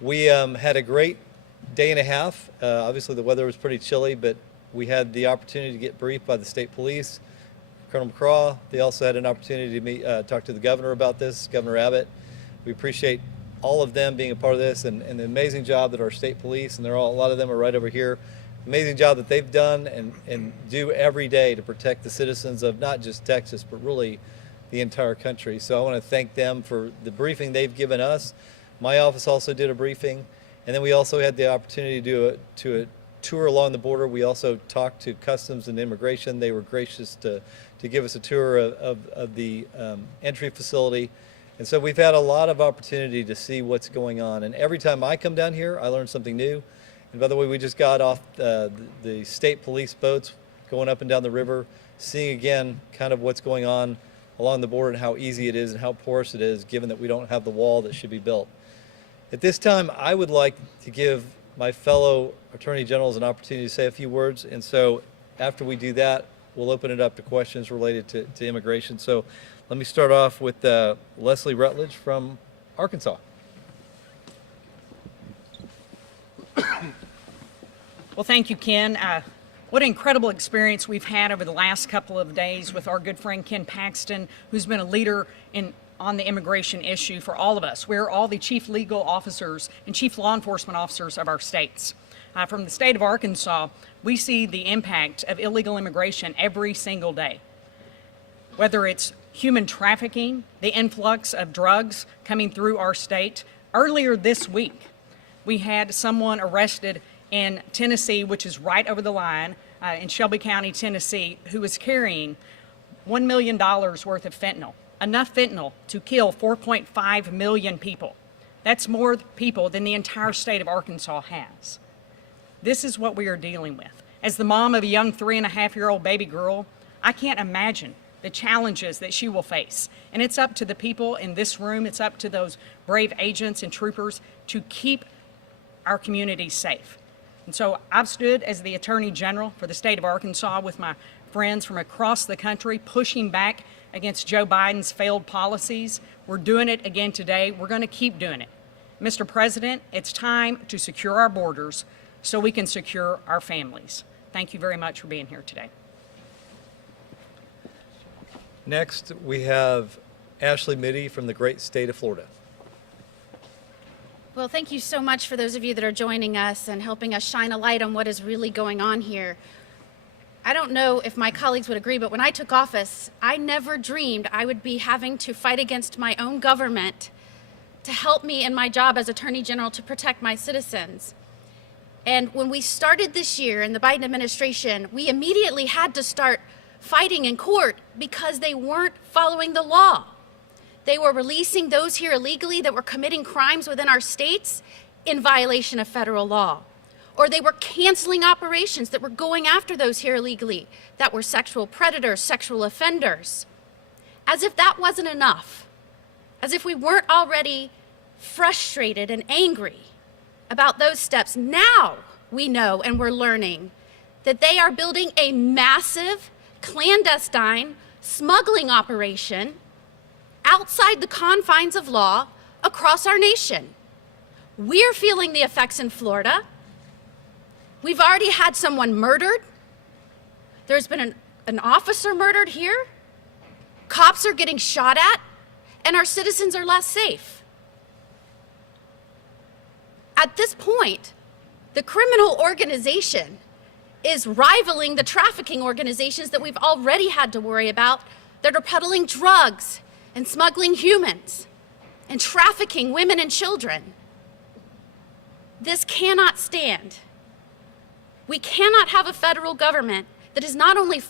We had a great day and a half. Obviously the weather was pretty chilly, but we had the opportunity to get briefed by the state police, Colonel McCraw. They also had an opportunity to meet, talk to the governor about this, Governor Abbott. We appreciate all of them being a part of this and the amazing job that our state police, and a lot of them are right over here, amazing job that they've done and do every day to protect the citizens of not just Texas, but really the entire country. So I want to thank them for the briefing they've given us. My office also did a briefing, and then we also had the opportunity to do a tour along the border. We also talked to Customs and Immigration. They were gracious to give us a tour of the entry facility. And so we've had a lot of opportunity to see what's going on. And every time I come down here, I learn something new. And by the way, we just got off the state police boats going up and down the river, seeing again kind of what's going on along the border and how easy it is and how porous it is, given that we don't have the wall that should be built. At this time, I would like to give my fellow Attorney Generals an opportunity to say a few words. And so after we do that, we'll open it up to questions related to immigration. So let me start off with Leslie Rutledge from Arkansas. Well, thank you, Ken. What an incredible experience we've had over the last couple of days with our good friend Ken Paxton, who's been a leader on the immigration issue for all of us. We're all the chief legal officers and chief law enforcement officers of our states. From the state of Arkansas, we see the impact of illegal immigration every single day. Whether it's human trafficking, the influx of drugs coming through our state. Earlier this week, we had someone arrested in Tennessee, which is right over the line, in Shelby County, Tennessee, who was carrying $1 million worth of fentanyl. Enough fentanyl to kill 4.5 million people. That's more people than the entire state of Arkansas has. This is what we are dealing with. As the mom of a young 3.5-year-old baby girl, I can't imagine the challenges that she will face. And it's up to the people in this room, it's up to those brave agents and troopers to keep our communities safe. And so I've stood as the Attorney General for the state of Arkansas with my friends from across the country, pushing back against Joe Biden's failed policies. We're doing it again today. We're going to keep doing it. Mr. President, it's time to secure our borders so we can secure our families. Thank you very much for being here today. Next, we have Ashley Mitty from the great state of Florida. Well, thank you so much for those of you that are joining us and helping us shine a light on what is really going on here. I don't know if my colleagues would agree, but when I took office, I never dreamed I would be having to fight against my own government to help me in my job as Attorney General to protect my citizens. And when we started this year in the Biden administration, we immediately had to start fighting in court because they weren't following the law. They were releasing those here illegally that were committing crimes within our states in violation of federal law. Or they were canceling operations that were going after those here illegally that were sexual predators, sexual offenders. As if that wasn't enough. As if we weren't already frustrated and angry about those steps. Now we know and we're learning that they are building a massive clandestine smuggling operation outside the confines of law across our nation. We're feeling the effects in Florida. We've already had someone murdered. There's been an officer murdered here. Cops are getting shot at, and our citizens are less safe. At this point, the criminal organization is rivaling the trafficking organizations that we've already had to worry about that are peddling drugs and smuggling humans and trafficking women and children. This cannot stand. We cannot have a federal government that is not only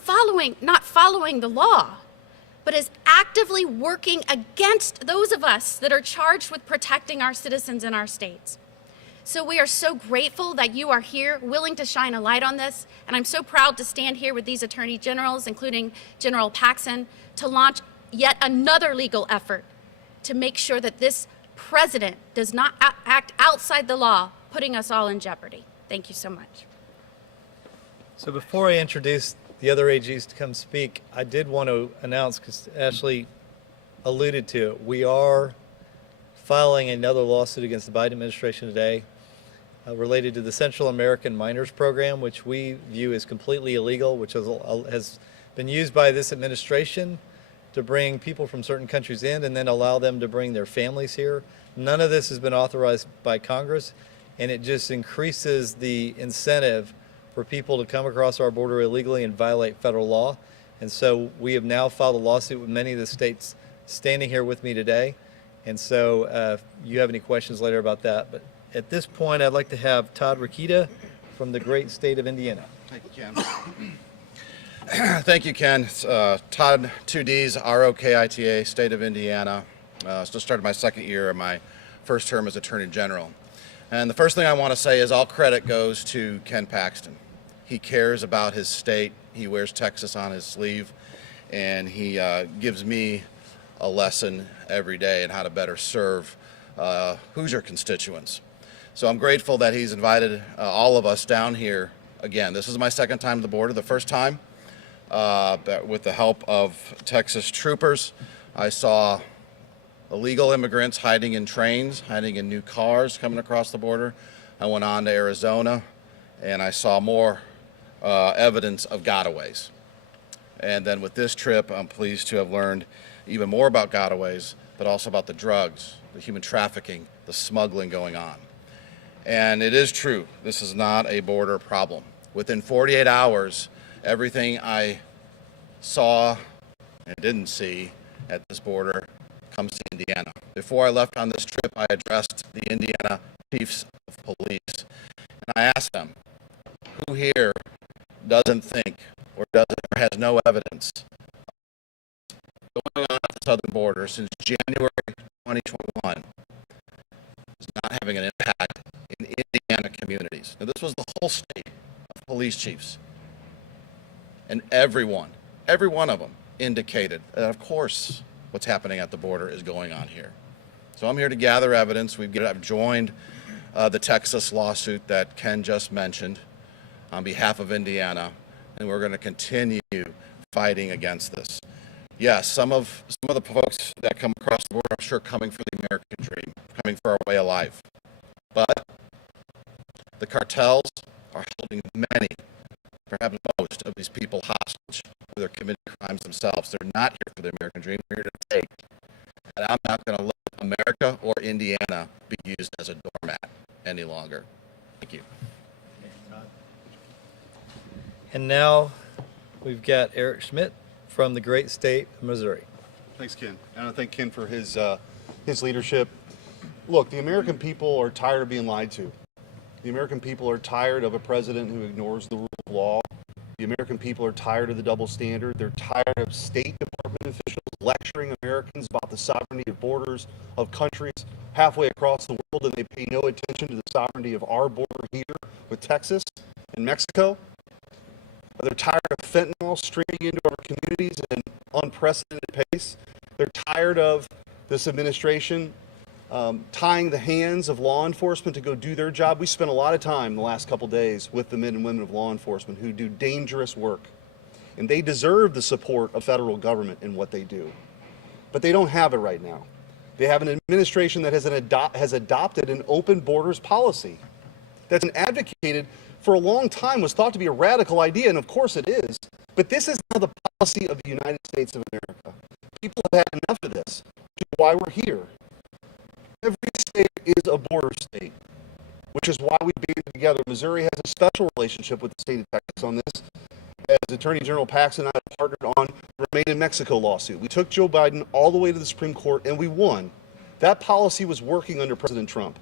not following the law, but is actively working against those of us that are charged with protecting our citizens in our states. So we are so grateful that you are here, willing to shine a light on this, and I'm so proud to stand here with these attorney generals, including General Paxton, to launch yet another legal effort to make sure that this president does not act outside the law, putting us all in jeopardy. Thank you so much. So before I introduce the other AGs to come speak, I did want to announce, because Ashley alluded to it, we are filing another lawsuit against the Biden administration today related to the Central American Minors Program, which we view as completely illegal, which has been used by this administration to bring people from certain countries in and then allow them to bring their families here. None of this has been authorized by Congress, and it just increases the incentive for people to come across our border illegally and violate federal law. And so we have now filed a lawsuit with many of the states standing here with me today. And so if you have any questions later about that. But at this point, I'd like to have Todd Rokita from the great state of Indiana. Thank you, Ken. Thank you, Ken. It's, Todd, 2Ds, ROKITA, state of Indiana. Just started my second year of my first term as Attorney General. And the first thing I want to say is all credit goes to Ken Paxton. He cares about his state. He wears Texas on his sleeve, and he gives me a lesson every day in how to better serve Hoosier constituents. So I'm grateful that he's invited all of us down here again. This is my second time at the border. The first time, with the help of Texas troopers, I saw illegal immigrants hiding in trains, hiding in new cars coming across the border. I went on to Arizona, and I saw more evidence of gotaways. And then with this trip, I'm pleased to have learned even more about gotaways, but also about the drugs, the human trafficking, the smuggling going on. And it is true, this is not a border problem. Within 48 hours, everything I saw and didn't see at this border comes to Indiana. Before I left on this trip, I addressed the Indiana chiefs of police, and I asked them, who here doesn't think or has no evidence going on at the southern border since January 2021 is not having an impact in Indiana communities? Now, this was the whole state of police chiefs, and every one of them indicated that, of course, what's happening at the border is going on here. So I'm here to gather evidence. I've joined the Texas lawsuit that Ken just mentioned on behalf of Indiana, and we're going to continue fighting against this. Yes, some of the folks that come across the border, I'm sure, coming for the American dream, coming for our way of life. But the cartels are holding many, perhaps most, of these people hostage, who are committing crimes themselves. They're not here for the American dream. They're here to take. And I'm not going to let America or Indiana be used as a doormat any longer. Thank you. And now we've got Eric Schmidt from the great state of Missouri. Thanks, Ken. And I thank Ken for his leadership. Look, the American people are tired of being lied to. The American people are tired of a president who ignores the rule of law. The American people are tired of the double standard. They're tired of State Department officials lecturing Americans about the sovereignty of borders of countries halfway across the world, and they pay no attention to the sovereignty of our border here with Texas and Mexico. They're tired of fentanyl streaming into our communities at an unprecedented pace. They're tired of this administration tying the hands of law enforcement to go do their job. We spent a lot of time the last couple days with the men and women of law enforcement who do dangerous work, and they deserve the support of federal government in what they do. But they don't have it right now. They have an administration that has adopted an open borders policy that's been advocated for a long time, was thought to be a radical idea, and of course it is. But this is now the policy of the United States of America. People have had enough of this, which is why we're here. Every state is a border state, which is why we banded together. Missouri has a special relationship with the state of Texas on this. As Attorney General Paxton and I have partnered on the Remain in Mexico lawsuit. We took Joe Biden all the way to the Supreme Court, and we won. That policy was working under President Trump.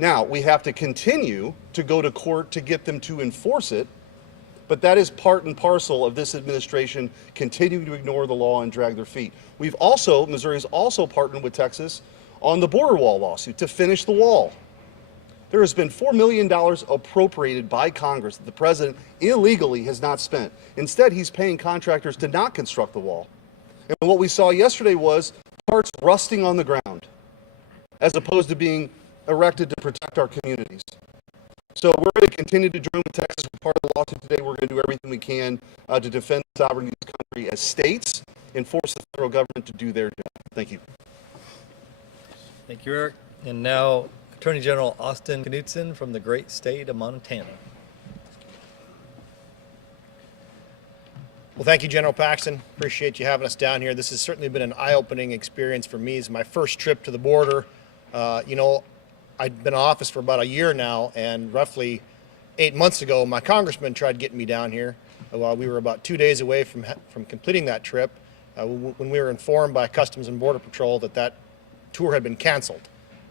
Now, we have to continue to go to court to get them to enforce it, but that is part and parcel of this administration continuing to ignore the law and drag their feet. Missouri's also partnered with Texas on the border wall lawsuit to finish the wall. There has been $4 million appropriated by Congress that the president illegally has not spent. Instead, he's paying contractors to not construct the wall. And what we saw yesterday was parts rusting on the ground, as opposed to being erected to protect our communities. So we're going to continue to join with Texas. We're part of the lawsuit today. We're going to do everything we can to defend the sovereignty of this country as states and force the federal government to do their job. Thank you. Thank you, Eric. And now, Attorney General Austin Knudsen from the great state of Montana. Well, thank you, General Paxton. Appreciate you having us down here. This has certainly been an eye-opening experience for me. It's my first trip to the border. You know, I've been in office for about a year now, and roughly 8 months ago, my congressman tried getting me down here. While we were about 2 days away from completing that trip, when we were informed by Customs and Border Patrol that tour had been canceled,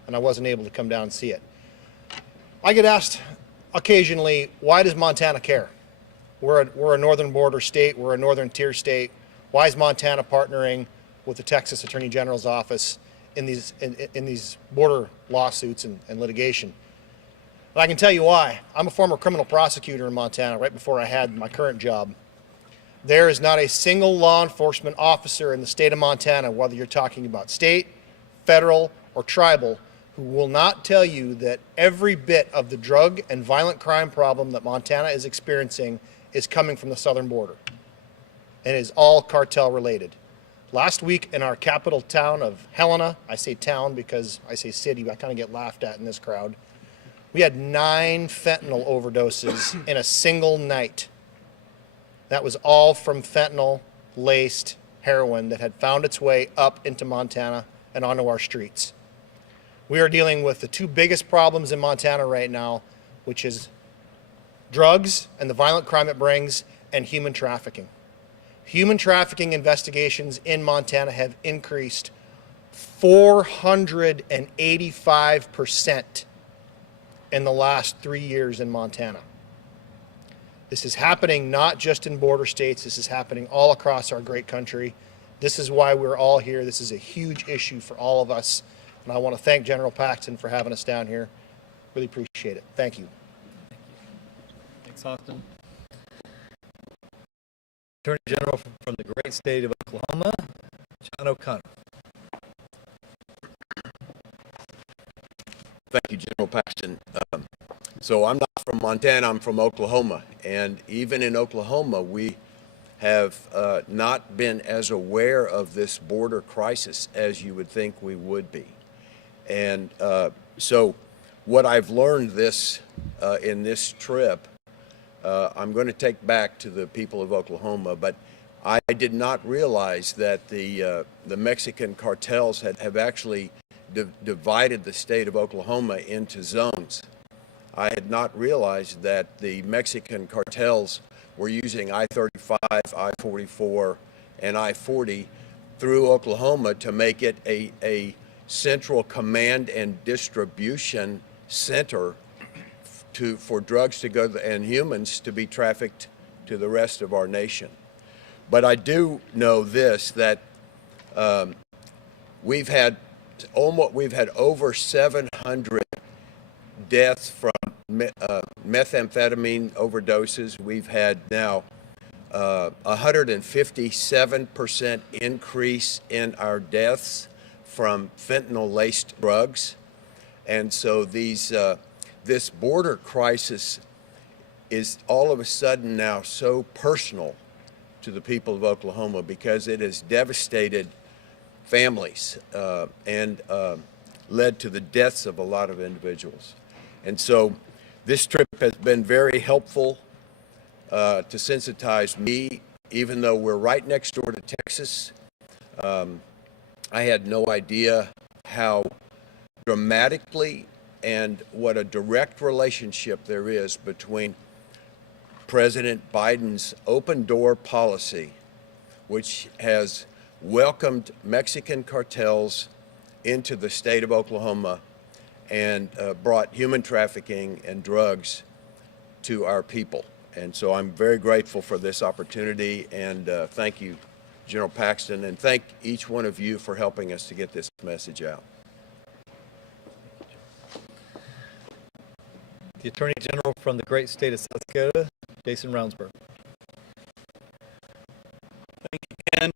and I wasn't able to come down and see it. I get asked occasionally, why does Montana care? We're a northern border state. We're a northern tier state. Why is Montana partnering with the Texas Attorney General's office in these border lawsuits and litigation? And I can tell you why. I'm a former criminal prosecutor in Montana right before I had my current job. There is not a single law enforcement officer in the state of Montana, whether you're talking about state, federal, or tribal, who will not tell you that every bit of the drug and violent crime problem that Montana is experiencing is coming from the southern border, and is all cartel related. Last week in our capital town of Helena, I say town because I say city, I kind of get laughed at in this crowd, we had 9 fentanyl overdoses in a single night. That was all from fentanyl-laced heroin that had found its way up into Montana and onto our streets. We are dealing with the 2 biggest problems in Montana right now, which is drugs and the violent crime it brings, and human trafficking. Human trafficking investigations in Montana have increased 485% in the last 3 years in Montana. This is happening not just in border states, this is happening all across our great country. This is why we're all here. This is a huge issue for all of us. And I want to thank General Paxton for having us down here. Really appreciate it. Thank you. Thanks, Austin. Attorney General from the great state of Oklahoma, John O'Connor. Thank you, General Paxton. So I'm not from Montana, I'm from Oklahoma. And even in Oklahoma, we have not been as aware of this border crisis as you would think we would be. And so what I've learned in this trip, I'm going to take back to the people of Oklahoma, but I did not realize that the Mexican cartels have actually divided the state of Oklahoma into zones. I had not realized that the Mexican cartels were using I-35, I-44, and I-40 through Oklahoma to make it a central command and distribution center for drugs to go and humans to be trafficked to the rest of our nation. But I do know this, that we've had over 700 deaths from methamphetamine overdoses. We've had now 157% increase in our deaths from fentanyl-laced drugs. And so this border crisis is all of a sudden now so personal to the people of Oklahoma because it has devastated families and led to the deaths of a lot of individuals. And so this trip has been very helpful to sensitize me, even though we're right next door to Texas. I had no idea how dramatically and what a direct relationship there is between President Biden's open door policy, which has welcomed Mexican cartels into the state of Oklahoma and brought human trafficking and drugs to our people. And so I'm very grateful for this opportunity, and thank you, General Paxton, and thank each one of you for helping us to get this message out. The Attorney General from the great state of South Dakota, Jason Rounsberg. Thank you, Ken.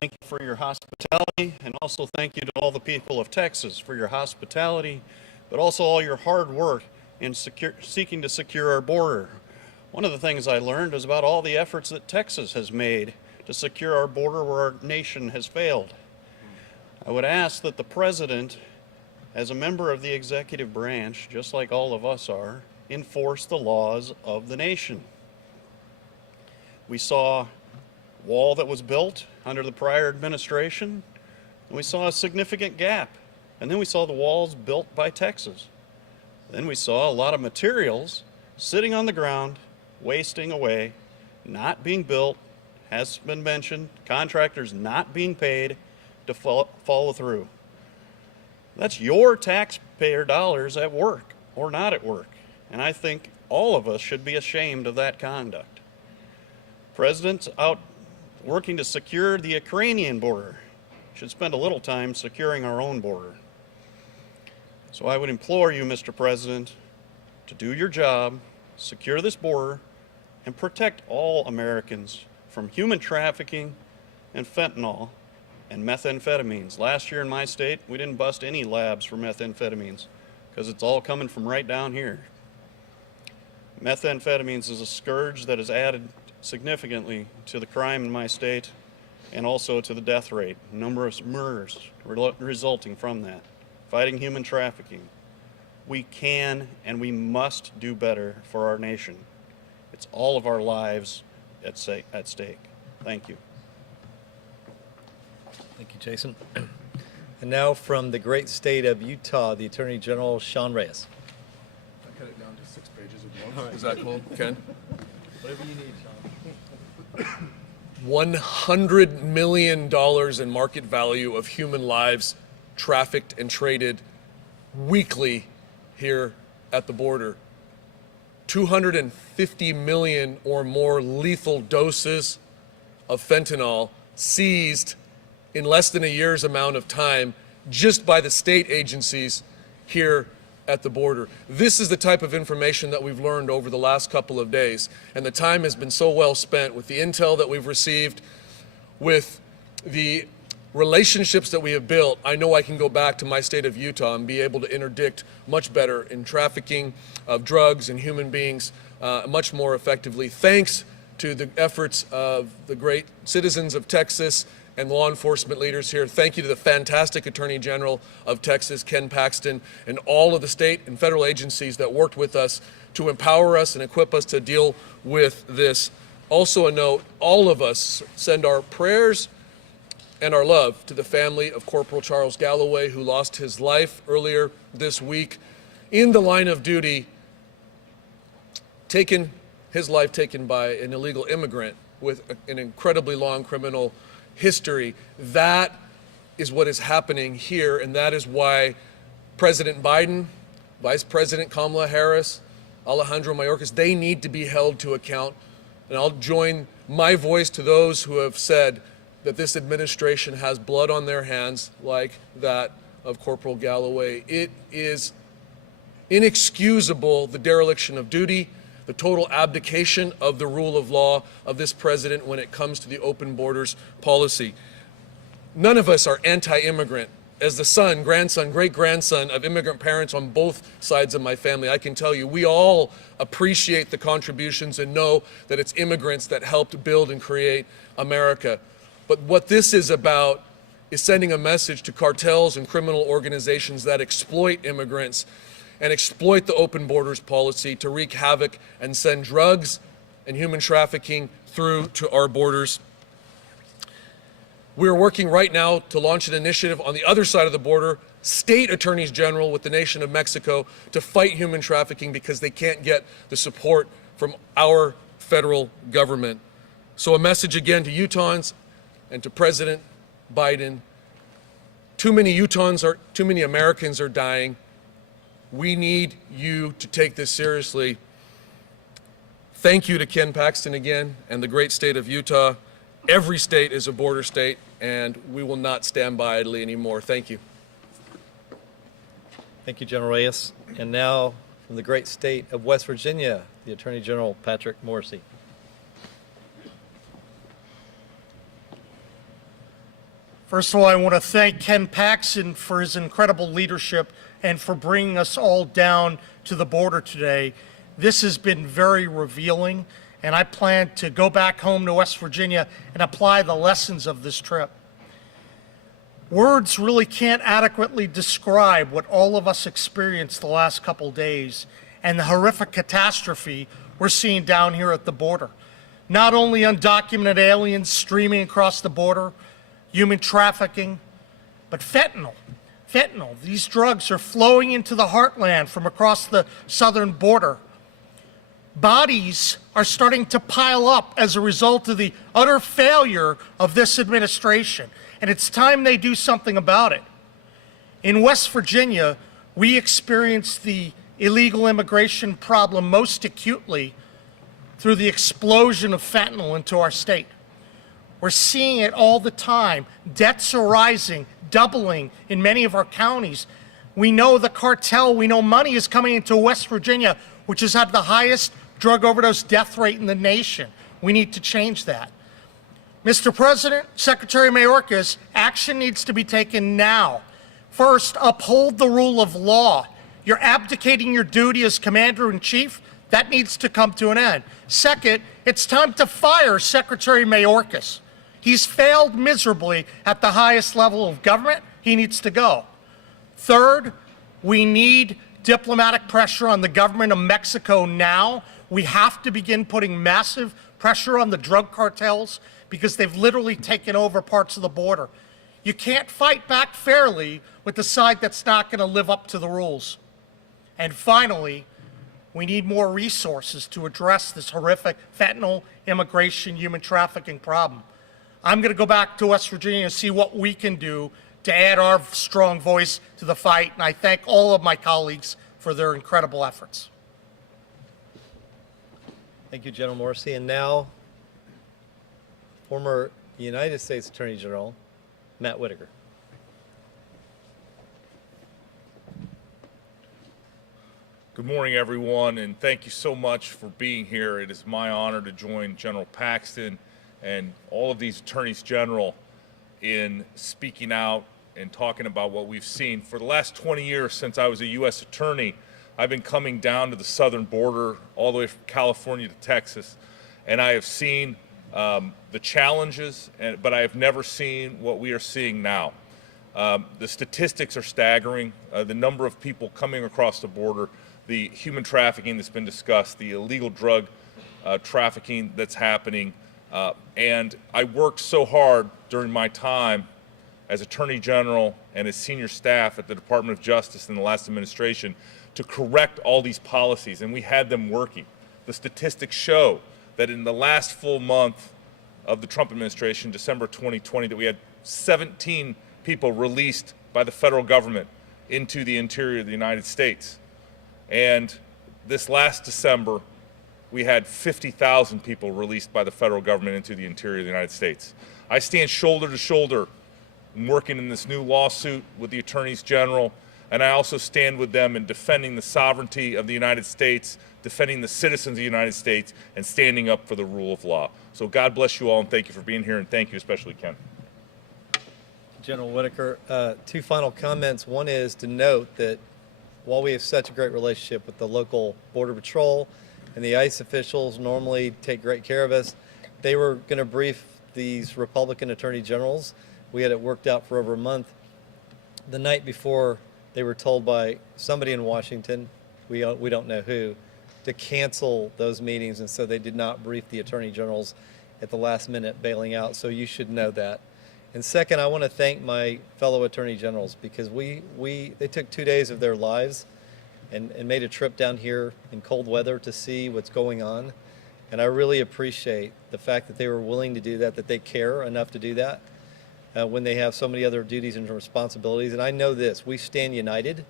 Thank you for your hospitality, and also thank you to all the people of Texas for your hospitality, but also all your hard work in seeking to secure our border. One of the things I learned is about all the efforts that Texas has made to secure our border where our nation has failed. I would ask that the President, as a member of the executive branch, just like all of us are, enforce the laws of the nation. We saw a wall that was built under the prior administration, and we saw a significant gap. And then we saw the walls built by Texas. Then we saw a lot of materials sitting on the ground, wasting away, not being built, has been mentioned, contractors not being paid to follow through. That's your taxpayer dollars at work or not at work. And I think all of us should be ashamed of that conduct. President's out working to secure the Ukrainian border. Should spend a little time securing our own border. So I would implore you, Mr. President, to do your job, secure this border, and protect all Americans from human trafficking and fentanyl and methamphetamines. Last year in my state, we didn't bust any labs for methamphetamines because it's all coming from right down here. Methamphetamines is a scourge that has added significantly to the crime in my state and also to the death rate, numerous murders resulting from that. Fighting human trafficking. We can and we must do better for our nation. It's all of our lives at stake. Thank you. Thank you, Jason. And now from the great state of Utah, the Attorney General, Sean Reyes. I cut it down to 6 pages at once. Is that cool, Ken? Whatever you need, Sean. $100 million in market value of human lives trafficked and traded weekly here at the border. 250 million or more lethal doses of fentanyl seized in less than a year's amount of time just by the state agencies here at the border. This is the type of information that we've learned over the last couple of days, and the time has been so well spent with the intel that we've received, with the relationships that we have built. I know I can go back to my state of Utah and be able to interdict much better in trafficking of drugs and human beings much more effectively, thanks to the efforts of the great citizens of Texas and law enforcement leaders here. Thank you to the fantastic Attorney General of Texas, Ken Paxton, and all of the state and federal agencies that worked with us to empower us and equip us to deal with this. Also a note, all of us send our prayers and our love to the family of Corporal Charles Galloway, who lost his life earlier this week in the line of duty, his life taken by an illegal immigrant with an incredibly long criminal history. That is what is happening here, and that is why President Biden, Vice President Kamala Harris, Alejandro Mayorkas, they need to be held to account. And I'll join my voice to those who have said that this administration has blood on their hands like that of Corporal Galloway. It is inexcusable, the dereliction of duty, the total abdication of the rule of law of this president when it comes to the open borders policy. None of us are anti-immigrant. As the son, grandson, great-grandson of immigrant parents on both sides of my family, I can tell you we all appreciate the contributions and know that it's immigrants that helped build and create America. But what this is about is sending a message to cartels and criminal organizations that exploit immigrants and exploit the open borders policy to wreak havoc and send drugs and human trafficking through to our borders. We're working right now to launch an initiative on the other side of the border, state attorneys general with the nation of Mexico, to fight human trafficking because they can't get the support from our federal government. So a message again to Utahns and to President Biden. Too many Americans are dying. We need you to take this seriously. Thank you to Ken Paxton again and the great state of Utah. Every state is a border state, and we will not stand by idly anymore. Thank you. Thank you, General Reyes. And now from the great state of West Virginia, the Attorney General, Patrick Morrisey. First of all, I want to thank Ken Paxton for his incredible leadership and for bringing us all down to the border today. This has been very revealing, and I plan to go back home to West Virginia and apply the lessons of this trip. Words really can't adequately describe what all of us experienced the last couple days and the horrific catastrophe we're seeing down here at the border. Not only undocumented aliens streaming across the border, human trafficking, but fentanyl. Fentanyl, these drugs are flowing into the heartland from across the southern border. Bodies are starting to pile up as a result of the utter failure of this administration, and it's time they do something about it. In West Virginia, we experienced the illegal immigration problem most acutely through the explosion of fentanyl into our state. We're seeing it all the time. Deaths are rising, doubling in many of our counties. We know the cartel, we know money is coming into West Virginia, which has had the highest drug overdose death rate in the nation. We need to change that. Mr. President, Secretary Mayorkas, action needs to be taken now. First, uphold the rule of law. You're abdicating your duty as Commander-in-Chief. That needs to come to an end. Second, it's time to fire Secretary Mayorkas. He's failed miserably at the highest level of government. He needs to go. Third, we need diplomatic pressure on the government of Mexico now. We have to begin putting massive pressure on the drug cartels because they've literally taken over parts of the border. You can't fight back fairly with the side that's not going to live up to the rules. And finally, we need more resources to address this horrific fentanyl, immigration, human trafficking problem. I'm going to go back to West Virginia and see what we can do to add our strong voice to the fight, and I thank all of my colleagues for their incredible efforts. Thank you, General Morrissey. And now, former United States Attorney General Matt Whitaker. Good morning, everyone, and thank you so much for being here. It is my honor to join General Paxton and all of these attorneys general in speaking out and talking about what we've seen. For the last 20 years since I was a U.S. attorney, I've been coming down to the southern border, all the way from California to Texas, and I have seen the challenges, but I have never seen what we are seeing now. The statistics are staggering. The number of people coming across the border, the human trafficking that's been discussed, the illegal drug trafficking that's happening. And I worked so hard during my time as Attorney General and as senior staff at the Department of Justice in the last administration to correct all these policies, and we had them working. The statistics show that in the last full month of the Trump administration, December 2020, that we had 17 people released by the federal government into the interior of the United States. And this last December, we had 50,000 people released by the federal government into the interior of the United States. I stand shoulder to shoulder working in this new lawsuit with the attorneys general, and I also stand with them in defending the sovereignty of the United States, defending the citizens of the United States, and standing up for the rule of law. So God bless you all, and thank you for being here, and thank you especially, Ken. General Whitaker, two final comments. One is to note that while we have such a great relationship with the local Border Patrol and the ICE officials normally take great care of us, they were going to brief these Republican attorney generals. We had it worked out for over a month. The night before, they were told by somebody in Washington, we don't know who, to cancel those meetings, and so they did not brief the attorney generals at the last minute, bailing out. So you should know that. And second, I want to thank my fellow attorney generals because they took 2 days of their lives and made a trip down here in cold weather to see what's going on. And I really appreciate the fact that they were willing to do that, that they care enough to do that when they have so many other duties and responsibilities. And I know this, we stand united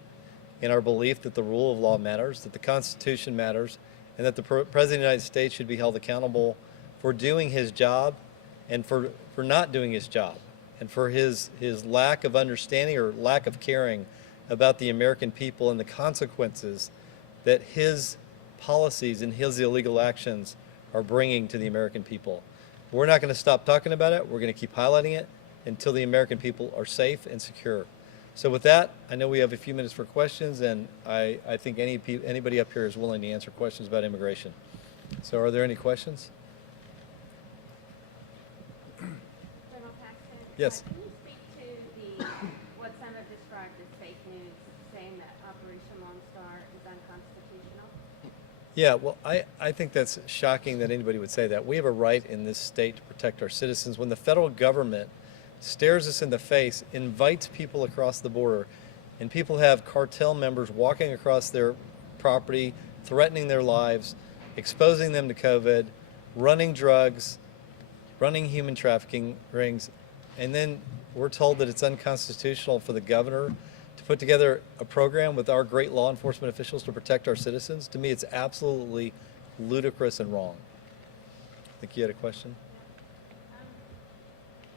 in our belief that the rule of law matters, that the Constitution matters, and that the President of the United States should be held accountable for doing his job and for not doing his job, and for his lack of understanding or lack of caring about the American people and the consequences that his policies and his illegal actions are bringing to the American people. We're not going to stop talking about it. We're going to keep highlighting it until the American people are safe and secure. So with that, I know we have a few minutes for questions, and I think anybody up here is willing to answer questions about immigration. So are there any questions? General Paxton, Yes. can you speak to the Yeah, well, I think that's shocking that anybody would say that. We have a right in this state to protect our citizens. When the federal government stares us in the face, invites people across the border, and people have cartel members walking across their property, threatening their lives, exposing them to COVID, running drugs, running human trafficking rings, and then we're told that it's unconstitutional for the governor to put together a program with our great law enforcement officials to protect our citizens. To me, it's absolutely ludicrous and wrong. I think you had a question?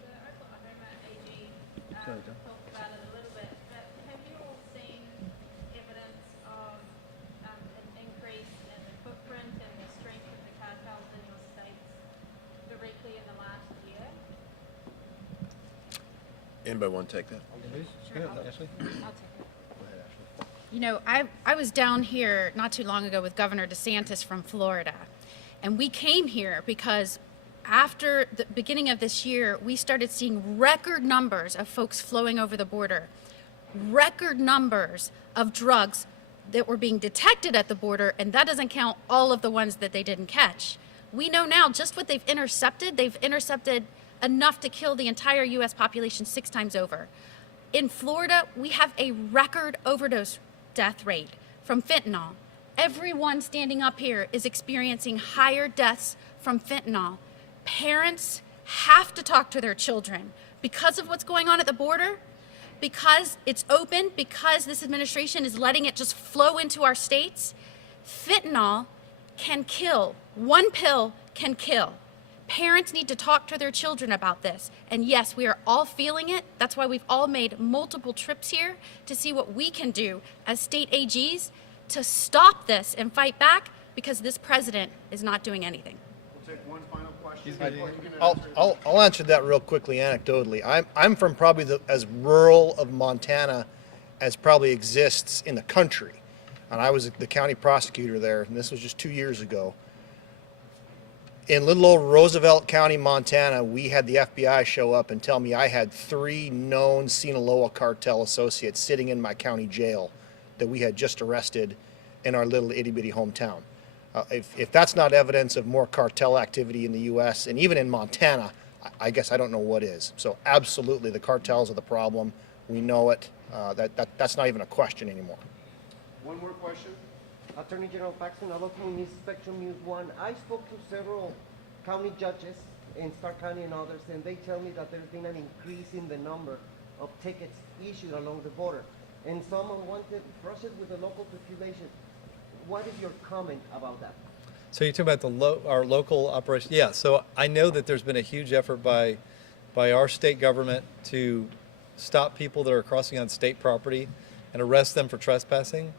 The article AG talked about it a little bit, but have you all seen evidence of an increase in the footprint and the strength of the cartels in your states directly in the last year? Anybody want to take that? Ashley? I'll take it. You know, I was down here not too long ago with Governor DeSantis from Florida, and we came here because after the beginning of this year, we started seeing record numbers of folks flowing over the border, record numbers of drugs that were being detected at the border, and that doesn't count all of the ones that they didn't catch. We know now just what they've intercepted enough to kill the entire U.S. population 6 times over. In Florida, we have a record overdose death rate from fentanyl. Everyone standing up here is experiencing higher deaths from fentanyl. Parents have to talk to their children because of what's going on at the border, because it's open, because this administration is letting it just flow into our states. Fentanyl can kill. One pill can kill. Parents need to talk to their children about this. And yes, we are all feeling it. That's why we've all made multiple trips here to see what we can do as state AGs to stop this and fight back, because this president is not doing anything. We'll take one final question. I'll answer that real quickly anecdotally. I'm from probably as rural of Montana as probably exists in the country. And I was the county prosecutor there, and this was just 2 years ago. In little old Roosevelt County, Montana, we had the FBI show up and tell me I had 3 known Sinaloa cartel associates sitting in my county jail that we had just arrested in our little itty-bitty hometown. If that's not evidence of more cartel activity in the U.S. and even in Montana, I guess I don't know what is. So absolutely, the cartels are the problem. We know it. That's not even a question anymore. One more question. Attorney General Paxton, hello from News Spectrum News 1. I spoke to several county judges in Stark County and others, and they tell me that there's been an increase in the number of tickets issued along the border. And some unwanted brushes with the local population. What is your comment about that? So you're talking about our local operation? Yeah, so I know that there's been a huge effort by our state government to stop people that are crossing on state property and arrest them for trespassing.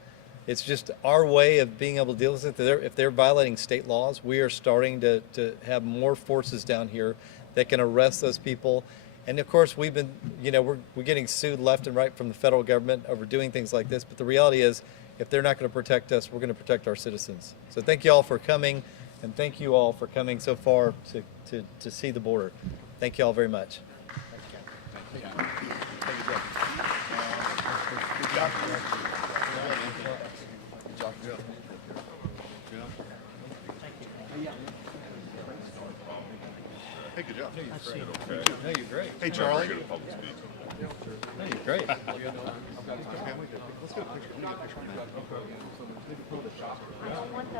It's just our way of being able to deal with it. If they're violating state laws, we are starting to have more forces down here that can arrest those people. And of course, we've been, we're getting sued left and right from the federal government over doing things like this. But the reality is, if they're not going to protect us, we're going to protect our citizens. So thank you all for coming, and thank you all for coming so far to see the border. Thank you all very much. Thank you. Good job. Hey, good job. No, you're great. Hey, Charlie. No, you're great. Let's get a picture. Let me get a picture. I don't want the